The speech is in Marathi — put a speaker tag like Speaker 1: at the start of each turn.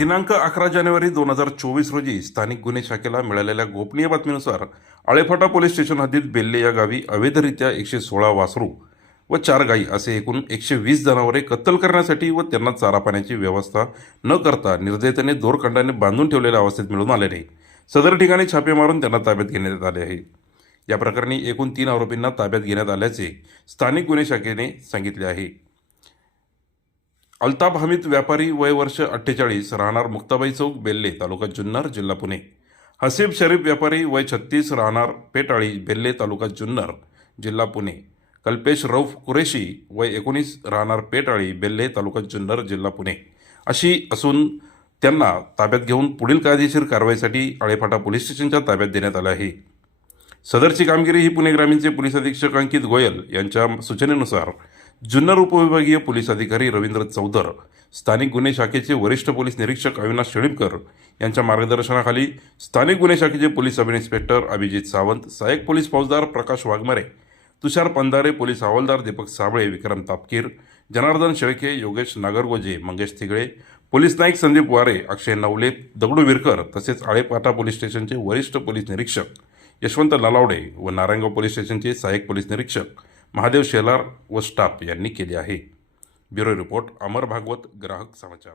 Speaker 1: दिनांक अकरा जानेवारी दोन हजार चोवीस रोजी स्थानिक गुन्हे शाखेला मिळालेल्या गोपनीय बातमीनुसार आळेफाटा पोलीस स्टेशन हद्दीत बेल्ले या गावी अवैधरित्या एकशे सोळा वासरू व चार गायी असे एकूण एकशे वीस जनावरे कत्तल करण्यासाठी व त्यांना चारा पाण्याची व्यवस्था न करता निर्दयतेने दोरखंडाने बांधून ठेवलेल्या अवस्थेत मिळून आलेले. सदर ठिकाणी छापे मारून त्यांना ताब्यात घेण्यात आले आहे. या प्रकरणी एकूण तीन आरोपींना ताब्यात घेण्यात आल्याचे स्थानिक गुन्हे शाखेने सांगितले आहे. अल्ताफ हमीद व्यापारी वय वर्ष अठ्ठेचाळीस राहणार मुक्ताबाई चौक बेल्ले तालुका जुन्नर जिल्हा पुणे. हसीब शरीफ व्यापारी वय छत्तीस राहणार पेटाळी बेल्ले तालुका जुन्नर जिल्हा पुणे. कल्पेश रौफ कुरेशी वय एकोणीस राहणार पेटाळी बेल्ले तालुका जुन्नर जिल्हा पुणे. अशी असून त्यांना ताब्यात घेऊन पुढील कायदेशीर कारवाईसाठी आळेफाटा पोलीस स्टेशनच्या ताब्यात देण्यात आलं आहे. सदरची कामगिरी ही पुणे ग्रामीणचे पोलीस अधीक्षक अंकित गोयल यांच्या सूचनेनुसार जुन्नर उपविभागीय पोलीस अधिकारी रवींद्र चौधर स्थानिक गुन्हे शाखेचे वरिष्ठ पोलीस निरीक्षक अविनाश शेळीमकर यांच्या मार्गदर्शनाखाली स्थानिक गुन्हे शाखेचे police sub inspector Abhijit Sawant सहाय्यक पोलीस फौजदार प्रकाश वाघमारे तुषार पंधारे पोलीस हवालदार दीपक साबळे विक्रम तापकीर जनार्दन शेळके योगेश नागरगोजे मंगेश तिगळे पोलीस नाईक संदीप वारे अक्षय नवले दगडू विरकर तसेच आळेपाटा पोलीस स्टेशनचे वरिष्ठ पोलीस निरीक्षक यशवंत लालावडे व नारायणगाव पोलीस स्टेशनचे सहाय्यक पोलीस निरीक्षक महादेव शेलार व स्टाफ यांनी केले आहे. ब्युरो रिपोर्ट अमर भागवत ग्राहक समाचार.